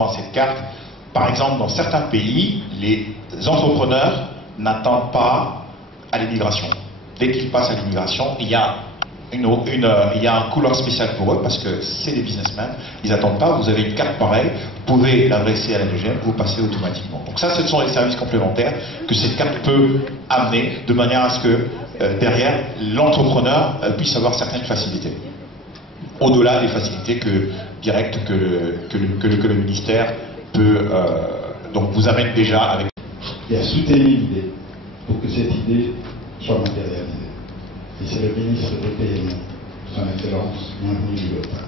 cette carte. Par exemple, dans certains pays, les entrepreneurs n'attendent pas à l'immigration. Dès qu'ils passent à l'immigration, il y a un couloir spécial pour eux parce que c'est des businessmen. Ils n'attendent pas. Vous avez une carte pareille, vous pouvez l'adresser à la DGM, vous passez automatiquement. Donc ça, ce sont les services complémentaires que cette carte peut amener de manière à ce que derrière, l'entrepreneur puisse avoir certaines facilités. Au-delà des facilités directes que le ministère peut donc vous amène déjà avec. Il a soutenu l'idée pour que cette idée soit matérialisée. Et c'est le ministre de PME, son Excellence, Bienvenue du Lota.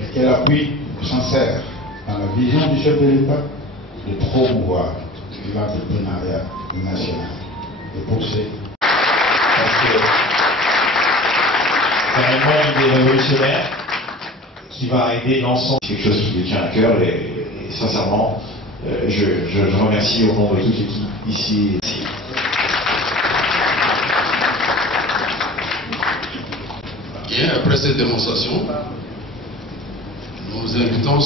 Et quel appui sincère dans la vision du chef de l'État de promouvoir l'entrepreneuriat national. Et pour c'est vraiment une idée révolutionnaire qui va aider l'ensemble. C'est quelque chose qui me tient à cœur et sincèrement, je remercie au nom de toute l'équipe ici. Bien, après cette démonstration, nous invitons.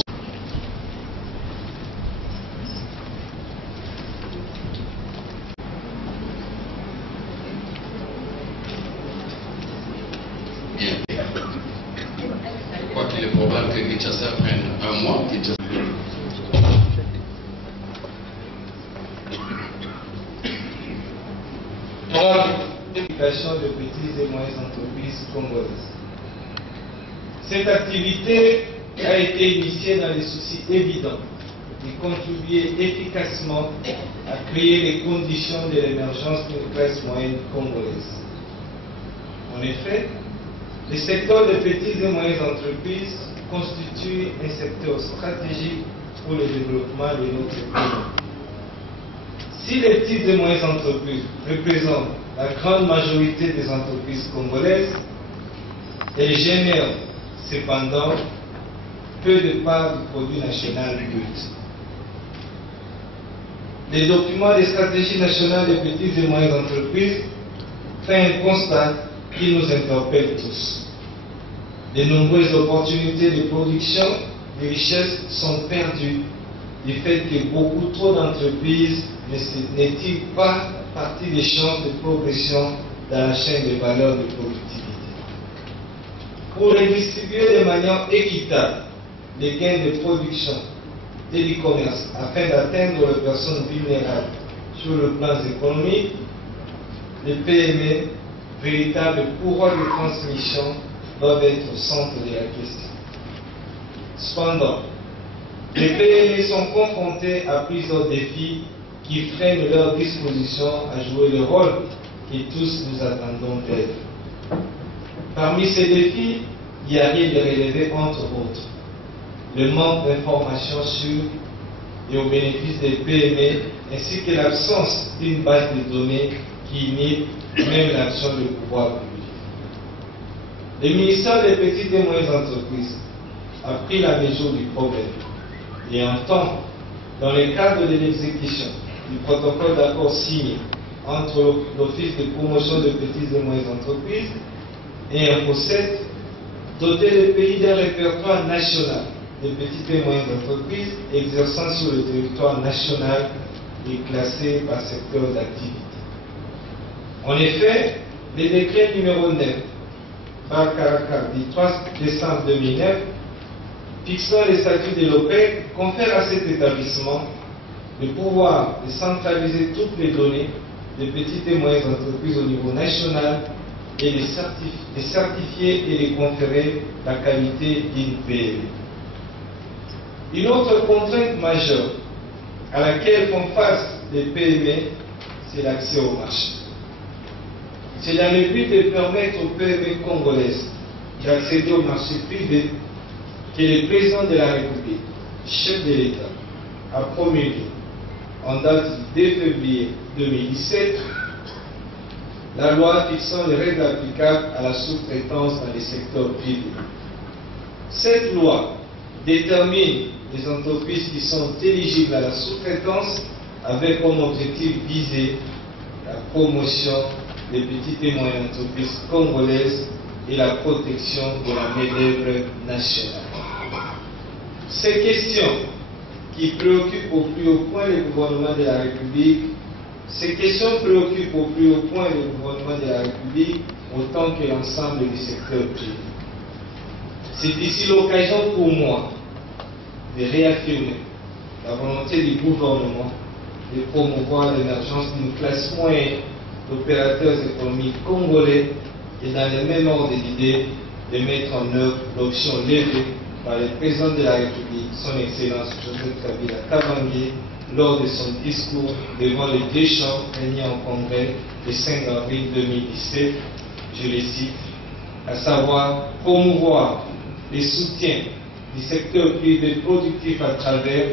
Bien. Je crois qu'il est probable que Kinshasa prenne un mois. L'éducation de petites et moyennes entreprises congolaises. Cette activité a été initiée dans les soucis évidents de contribuer efficacement à créer les conditions de l'émergence d'une classe moyenne congolaise. En effet, le secteur des petites et moyennes entreprises constitue un secteur stratégique pour le développement de notre pays. Si les petites et moyennes entreprises représentent la grande majorité des entreprises congolaises, elles génèrent cependant peu de part du produit national brut. Les documents de stratégie nationale des petites et moyennes entreprises fait un constat qui nous interpelle tous. De nombreuses opportunités de production de richesses sont perdues du fait que beaucoup trop d'entreprises ne tirent pas partie des chances de progression dans la chaîne de valeur de productivité. Pour redistribuer de manière équitable les gains de production et du commerce afin d'atteindre les personnes vulnérables sur le plan économique, les PME, véritables courroies de transmission, doivent être au centre de la question. Cependant, les PME sont confrontées à plusieurs défis qui freinent leur disposition à jouer le rôle que tous nous attendons d'elles. Parmi ces défis, il y a rien de relevé entre autres le manque d'informations sur et au bénéfice des PME ainsi que l'absence d'une base de données qui inhibe même l'action du pouvoir public. Le ministère des petites et moyennes entreprises a pris la mesure du problème et entend, dans le cadre de l'exécution du protocole d'accord signé entre l'Office de promotion des petites et moyennes entreprises et un POSET, doter le pays d'un répertoire national des petites et moyennes entreprises exerçant sur le territoire national et classées par secteur d'activité. En effet, le décret numéro 9 par Caracas du 3 décembre 2009 fixant les statuts de l'OPEC confère à cet établissement le pouvoir de centraliser toutes les données des petites et moyennes entreprises au niveau national et de certifier et de conférer la qualité d'une PME. Une autre contrainte majeure à laquelle font face les PME, c'est l'accès au marché. C'est dans le but de permettre aux PME congolaises d'accéder au marché privé que le président de la République, chef de l'État, a promulgué en date du 2 février 2017 la loi fixant les règles applicables à la sous-traitance dans les secteurs privés. Cette loi détermine les entreprises qui sont éligibles à la sous-traitance avec comme objectif visé la promotion des petites et moyennes entreprises congolaises et la protection de la main-d'œuvre nationale. Ces questions qui préoccupent au plus haut point le gouvernement de la République. Ces questions préoccupent au plus haut point le gouvernement de la République autant que l'ensemble du secteur privé. C'est ici l'occasion pour moi de réaffirmer la volonté du gouvernement de promouvoir l'émergence d'une classe moyenne d'opérateurs économiques congolais et dans le même ordre d'idées de mettre en œuvre l'option levée par le président de la République, son Excellence Joseph Kabila Kabange, lors de son discours devant les deux chambres réunies en congrès le 5 avril 2017, je les cite, à savoir promouvoir les soutiens du secteur privé productif à travers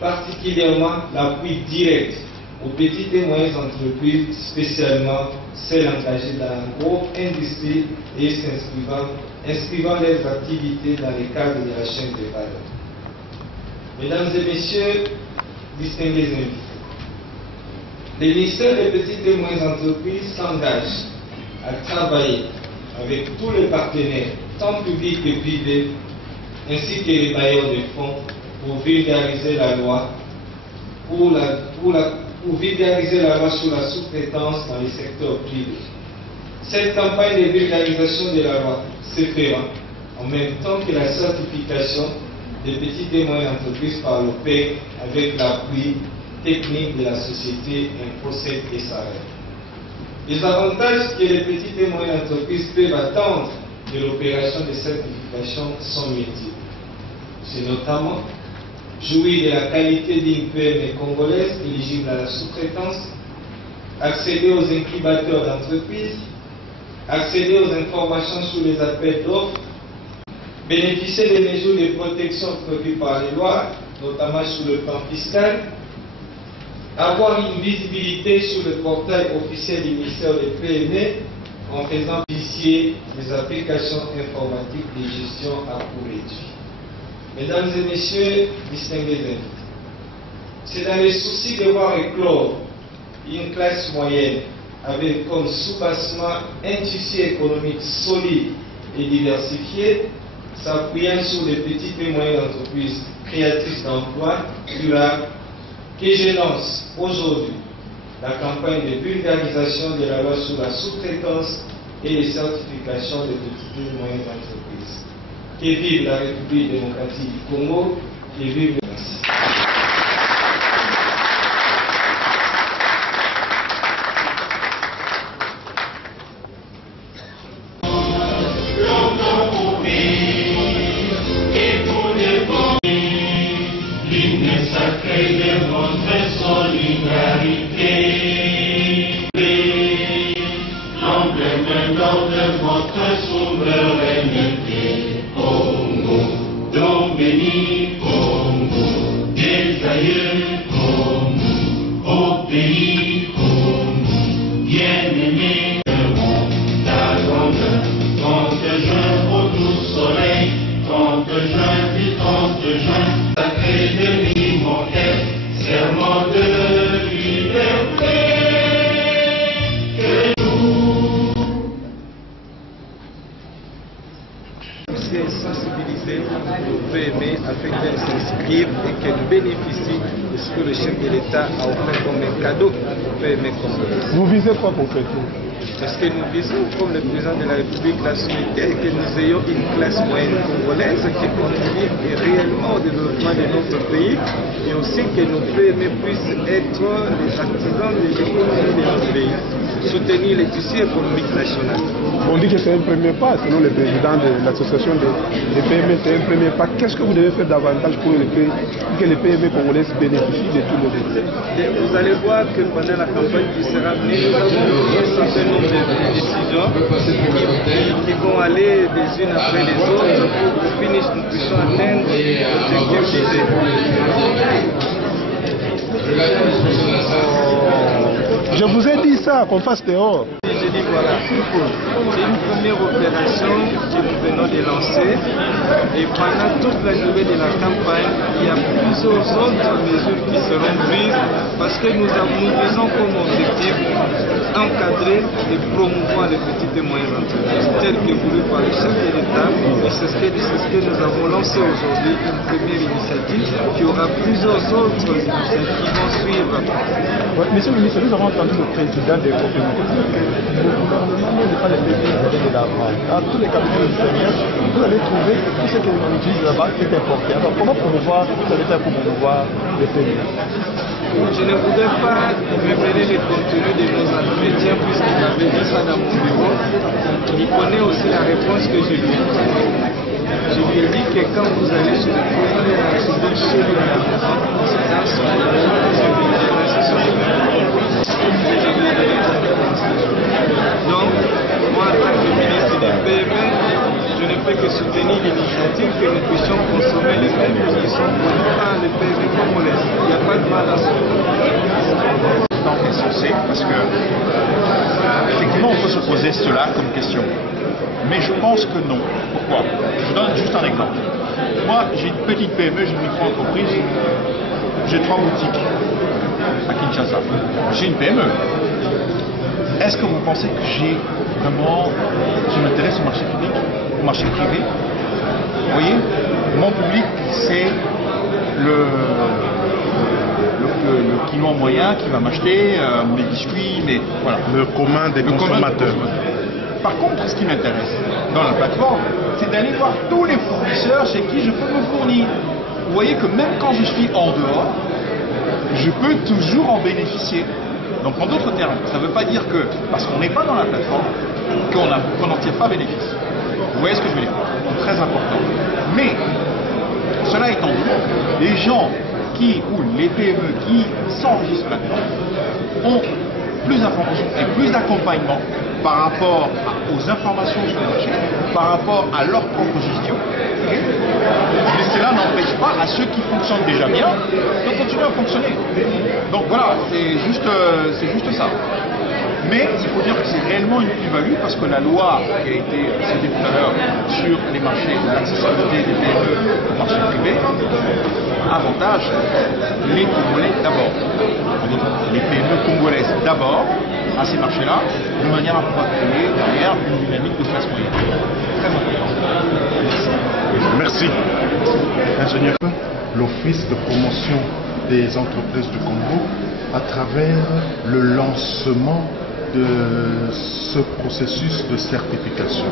particulièrement l'appui direct aux petites et moyennes entreprises, spécialement celles engagées dans la agro-industrie et inscrivant leurs activités dans le cadre de la chaîne de valeur. Mesdames et messieurs, distingués invités, le ministère des petites et moyennes entreprises s'engage à travailler avec tous les partenaires, tant publics que privés, ainsi que les bailleurs de fonds, pour vulgariser la loi, pour vulgariser la loi sur la sous-traitance dans les secteurs privés. Cette campagne de vulgarisation de la loi se fera en même temps que la certification des petites et moyennes entreprises par l'OPEC avec l'appui technique de la société InfoSec SARL. Les avantages que les petites et moyennes entreprises peuvent attendre de l'opération de certification sont multiples. C'est notamment jouir de la qualité d'une PME congolaise éligible à la sous-traitance, accéder aux incubateurs d'entreprises, accéder aux informations sur les appels d'offres, bénéficier des mesures de protection prévues par les lois, notamment sur le plan fiscal, avoir une visibilité sur le portail officiel du ministère des PME en faisant bénéficier des applications informatiques de gestion à coût réduit. Mesdames et messieurs, distingués invités, c'est dans le souci de voir éclore une classe moyenne avec comme sous-bassement un tissu économique solide et diversifié, s'appuyant sur les petites et moyennes entreprises créatrices d'emplois durables, que je lance aujourd'hui la campagne de vulgarisation de la loi sur la sous-traitance et les certifications des petites et moyennes entreprises. Que vive la République démocratique du Congo, que vive le Merci. Sensibiliser nos PME afin qu'elles s'inscrivent et qu'elles bénéficient de ce que le chef de l'État a offert comme un cadeau aux PME congolaises. Vous visez quoi concrètement? Parce que nous visons, comme le président de la République l'a souhaité, que nous ayons une classe moyenne congolaise qui contribue réellement au développement de notre pays et aussi que nos PME puissent être les artisans de l'économie de notre pays, soutenir les tissus économiques nationaux. On dit que c'est un premier pas, selon le président de l'association des PME, c'est un premier pas. Qu'est-ce que vous devez faire davantage pour que les PME congolaises bénéficient de tous les aides? Vous allez voir que pendant la campagne qui sera menée, nous avons pris un certain nombre de décisions qui vont aller les unes après les autres pour qu'au finish nous puissions atteindre l'objectif visé. Je vous ai dit ça, qu'on fasse dehors. Je dit voilà, c'est une première opération que nous venons de lancer et pendant toute la durée de la campagne, il y a plusieurs autres mesures qui seront prises parce que nous visons comme objectif encadrer et promouvoir les petites et moyennes entreprises telles que voulu par le chef de l'État. Et c'est ce que nous avons lancé aujourd'hui, une première initiative qui aura plusieurs autres initiatives qui vont suivre. Ouais, monsieur le ministre, nous avons entendu le président des coopératives que le gouvernement ne pas les payer de l'avant. À tous les cabinets ministériels, vous allez trouver que tout ce que l'on utilise là-bas est importé. Alors comment promouvoir, vous allez faire pour promouvoir les pays? Je ne voudrais pas révéler les contenus de nos entretiens puisqu'il avait dit ça dans mon bureau. Il connaît aussi la réponse que je lui ai donnée. Je lui ai dit que quand vous allez sur le chez lui à la maison, c'est dans son donc, moi en tant que ministre des PME, je ne peux que soutenir l'initiative que nous puissions consommer les mêmes qui sont produits par les PME congolaises. Il n'y a pas de mal à ça. C'est censé parce que effectivement on peut se poser cela comme question. Mais je pense que non. Pourquoi? Je vous donne juste un exemple. Moi, j'ai une petite PME, j'ai une micro-entreprise, j'ai 3 boutiques à Kinshasa. J'ai une PME. Est-ce que vous pensez que je m'intéresse au marché public, au marché privé? Vous voyez, mon public, c'est le client moyen qui va m'acheter mes biscuits, mais voilà. Le commun des consommateurs. Par contre, ce qui m'intéresse dans la plateforme, c'est d'aller voir tous les fournisseurs chez qui je peux me fournir. Vous voyez que même quand je suis en dehors, je peux toujours en bénéficier. Donc en d'autres termes, ça ne veut pas dire que, parce qu'on n'est pas dans la plateforme, qu'on n'en tire pas bénéfice. Vous voyez ce que je veux dire? C'est très important. Mais, cela étant dit, les gens ou les PME qui s'enregistrent là-dedans ont plus d'informations et plus d'accompagnement par rapport aux informations sur le marché, par rapport à leur propre gestion. Mais cela n'empêche pas à ceux qui fonctionnent déjà bien de continuer à fonctionner. Donc voilà, c'est juste ça. Mais il faut dire que c'est réellement une plus-value parce que la loi qui a été citée tout à l'heure sur les marchés, l'accessibilité des PME au marché privé, avantage les Congolais d'abord. Les PME congolaises d'abord à ces marchés-là, de manière à pouvoir créer derrière une dynamique de classe moyenne. Très important. Merci. Ingénieur, l'Office de promotion des entreprises du Congo, à travers le lancement de ce processus de certification.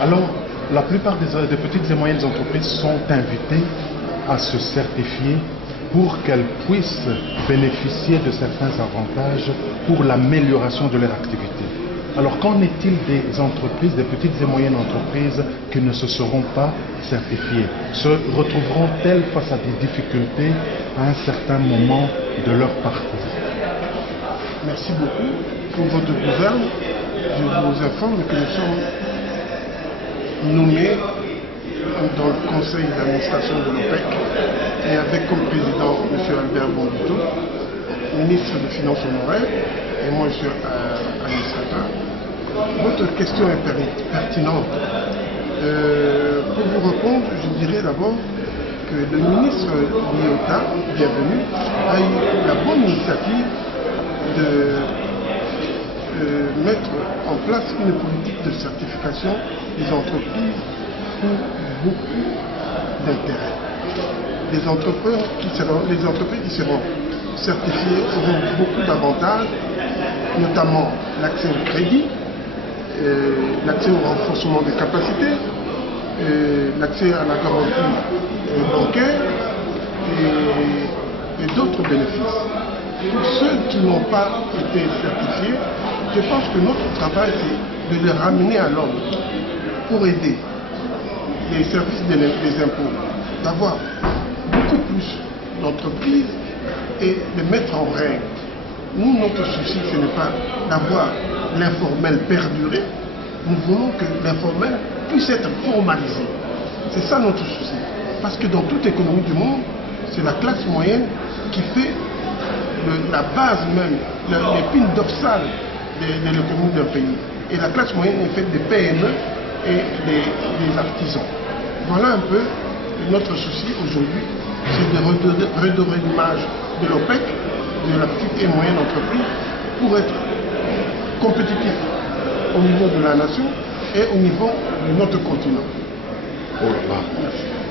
Alors, la plupart des petites et moyennes entreprises sont invitées à se certifier pour qu'elles puissent bénéficier de certains avantages pour l'amélioration de leur activité. Alors qu'en est-il des entreprises, des petites et moyennes entreprises qui ne se seront pas certifiées? Se retrouveront-elles face à des difficultés à un certain moment de leur parcours? Merci beaucoup pour votre gouverne. Je vous informe que nous sommes nommés dans le conseil d'administration de l'OPEC et avec comme président M. Albert Bonduto, ministre des Finances honoraires, et moi je suis administrateur. Votre question est pertinente. Pour vous répondre, je dirais d'abord que le ministre Nyota, bienvenu, a eu la bonne initiative de mettre en place une politique de certification des entreprises pour beaucoup d'intérêts. Les entreprises qui seront certifiées auront beaucoup d'avantages, notamment l'accès au crédit, l'accès au renforcement des capacités, l'accès à la garantie bancaire et d'autres bénéfices. Pour ceux qui n'ont pas été certifiés, je pense que notre travail c'est de les ramener à l'ordre pour aider les services des impôts d'avoir beaucoup plus d'entreprises et de mettre en règle. Nous, notre souci, ce n'est pas d'avoir l'informel perduré, nous voulons que l'informel puisse être formalisé. C'est ça notre souci. Parce que dans toute économie du monde, c'est la classe moyenne qui fait la base même, l'épine dorsale de l'économie d'un pays. Et la classe moyenne est faite des PME et des artisans. Voilà un peu notre souci aujourd'hui, c'est de redorer l'image de l'OPEC, de la petite et moyenne entreprise, pour être compétitif au niveau de la nation et au niveau de notre continent. Oh là là. Merci.